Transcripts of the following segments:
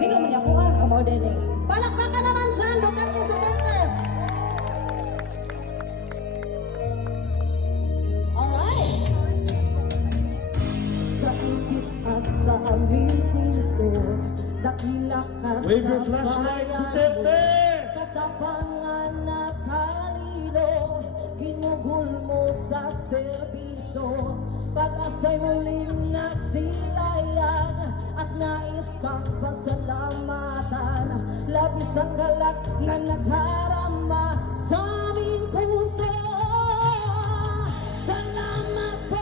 Dili man niya kuha ang mao din eh. Palakpakan naman John Duterte supporters. Alright. Sa isip at sa aming puso, dakila ka sa Wave your flashlight, Duterte! Katapangan na talino, ginugol mo sa serbisyo. Pag-asay muling nasilayan at nais kang pasalamatan. Labis ang galak na nagharama sa aming puso. Salamat po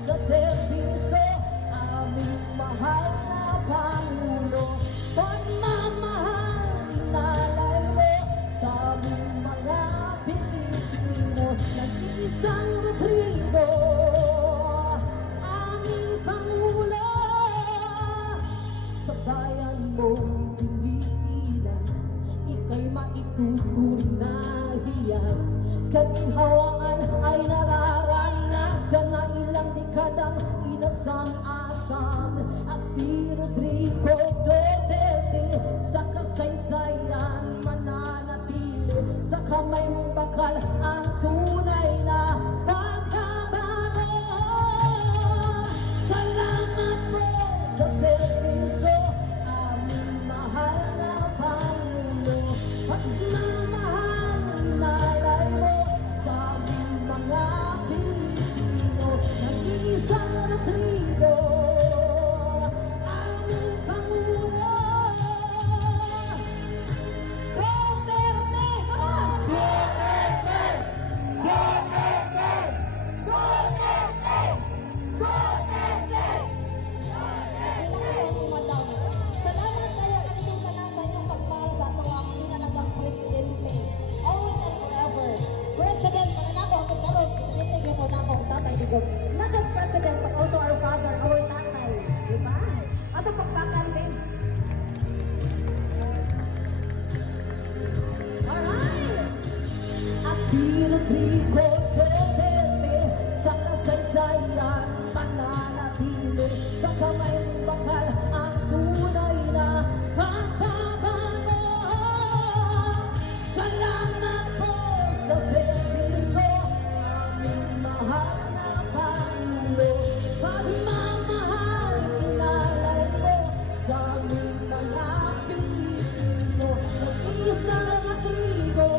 sa serbisyo, aming mahal na Pangulo. Pagmamahal, inalay mo sa aming mga Pilipino. Nag-iisang Rodrigo, aming Pangulo. Sa bayan mong Pilipinas, ika'y maituturing na hiyas. Kaginhawaan ay nararanasan na ilang dekadang inasam-asam. At si Rodrigo Duterte sa kasaysayan mananatili. Sa kamay mong bakal ang tunay na pagbabago. Salamat po sa serbisyo, aming mahal na Pangulo. Pagmamahal, inalay mo sa aming mga Pilipino. Nag-iisang Rodrigo, aming Pangulo. Duterte! Come on! Duterte! Duterte! Duterte! Duterte! Bilang ito si Madam. Salamat kayo kaniyong tanan sa inyong pagmahal sa atong ang pinanagang presidente. Always and forever. President, mananako ang karon. Presidente, yung mananako ang tatay digog. Not just president, but also our father, our tatay. Diba? Ato pagpakan, Ben. Alright! At si Rodrigo Duterte sa kasaysayan mananatili. Sa kamay ng bakal ang tunay na pagbabago. Salamat po sa serbisyo, aming mahal na Pangulo. Pagmamahal, inalay mo sa aming mga Pilipino. Nag-iisang Rodrigo,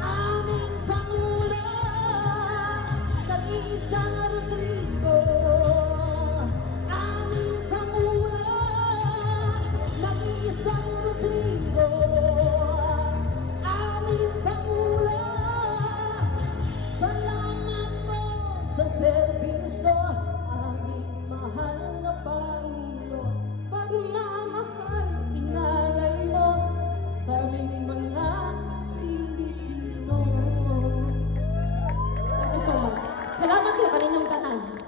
aming Pangulo. Nag-iisang Rodrigo, aming Pangulo. Nag-iisang Rodrigo, aming Pangulo. Salamat po sa serbisyo, aming mahal na Pangulo. Pagmamahal, inalay mo sa aming mga Pilipino. Thank you so much. Salamat po kaninyong tanan.